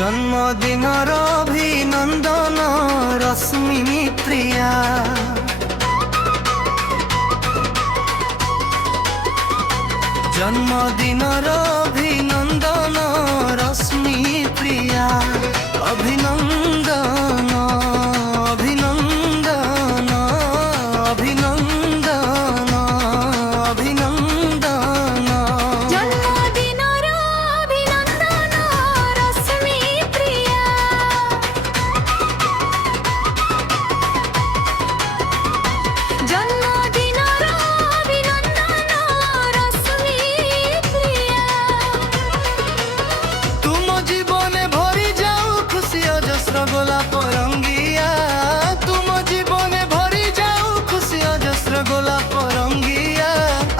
जन्मदिनर अभिनंदन रश्मि प्रिया। जन्मदिनर अभिनंदन रश्मि प्रिया। अभिनंदन अभिनंदन अभिनंदन अभिनंदन। जन्मदिनर अभिनंदन रश्मि प्रिया। जन्मदिनर अभिनंदन रश्मि प्रिया। तुम जीवने भरी जाऊ खुशी अजस्र गोलाप रंगिया। तुम जीवने भरी जाऊ खुशी अजस्र गोलाप रंगिया।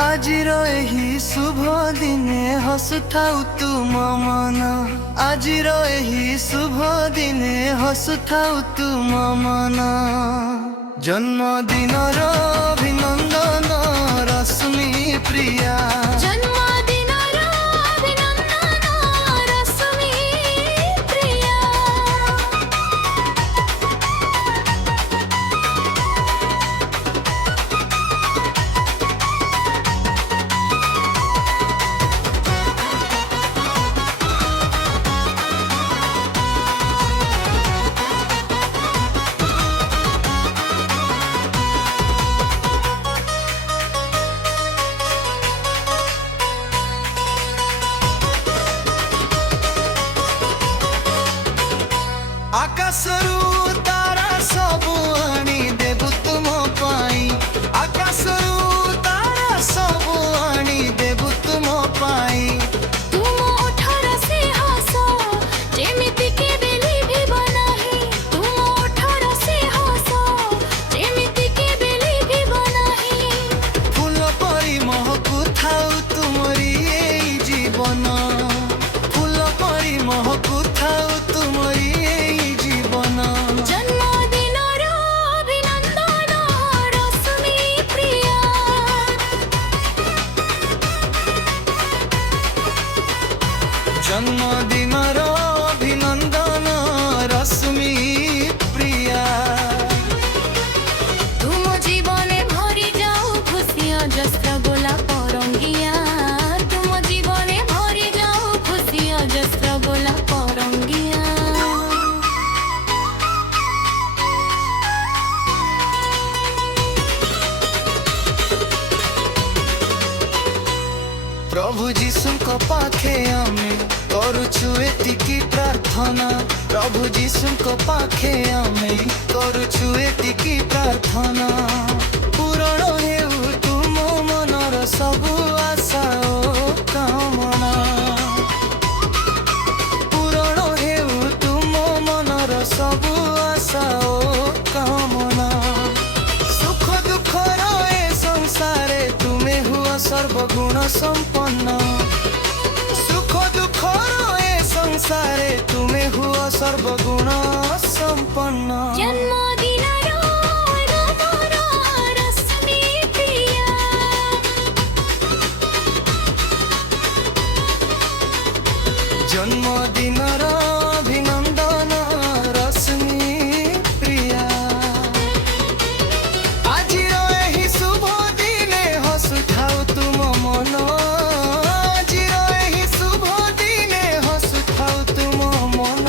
आजिर एही शुभ दिने हसुथाउ तुम मन। आजिर एही शुभ दिने हसुथाउ तुम मन। जन्मदिनर अभिनंदन रश्मि प्रिया। जन्मदिनर अभिनंदन रश्मि प्रिया। आकाशरू तारा सबु आनी देबु तुम पाई। आकाशरू तारा सबु आनी देबु तुम पाई। तुम ओठर से हस जेमिति के बेली भी बनाही। तुम ओठर से हस जेमिति के बेली भी बनाही। फूल परी महकु थाउ तुमरी एई जीवन। फूल परी महकु थाउ तुमरी एई जीवन। जन्मदिनर अभिनंदन रश्मि प्रिया। जन्मदिनर अभिनंदन रश्मि प्रिया। तुम जीवने भरी जाऊ खुशी अजस्र गोलाप रंगिया। तुम जीवने भरी जाऊ खुशी अजस्र गोलाप रंगिया। प्रभु जीशुଙ୍କ पाखे आमे करुछु एतिकी प्रार्थना। प्रभु जीशुଙ୍କ पाखे आमे करुछु एतिकी प्रार्थना। पूरण हेउ तुम मनर सबु आशा ओ कामना। पूरण हेउ तुम मनर सबु आशा ओ कामना। सुख दुखर ए संसारे तुमे हुआ सर्वगुण संपन्न। सुख दुखर ए संसारे तुमे हुआ सर्वगुण संपन्न। जन्मदिनर अभिनंदन रश्मि प्रिया। जन्मदिनर अभिनंदन रश्मि प्रिया। आजिर एही शुभ दिने हसुथाउ तुम मन। आजिर एही शुभ दिने हसुथाउ तुम मन।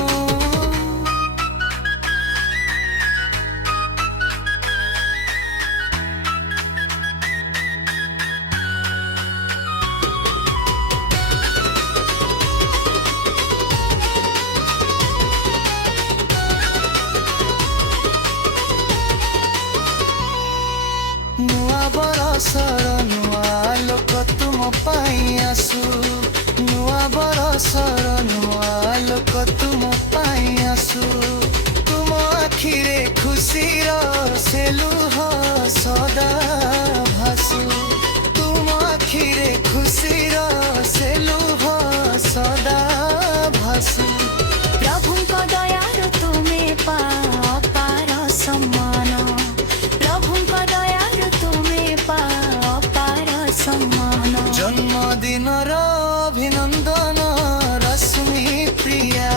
नुआ बरसर नुआ लोक तुम पाई आसु। नुआ बरसर नुआ लोक तुम पाई आसु। तुम आखिरे खुशीर सेलुह सदा भासु। तुम आखिरे खुशीर सेलुह सदा भासु। प्रभुଙ୍କ दयारु तुमे पाओ अपार सम्मान। प्रभुଙ୍କ दयारु तुमे पाओ अपार सम्मान। जन्मदिनर अभिनंदन रश्मि प्रिया।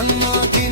ଜନ୍ମଦିନ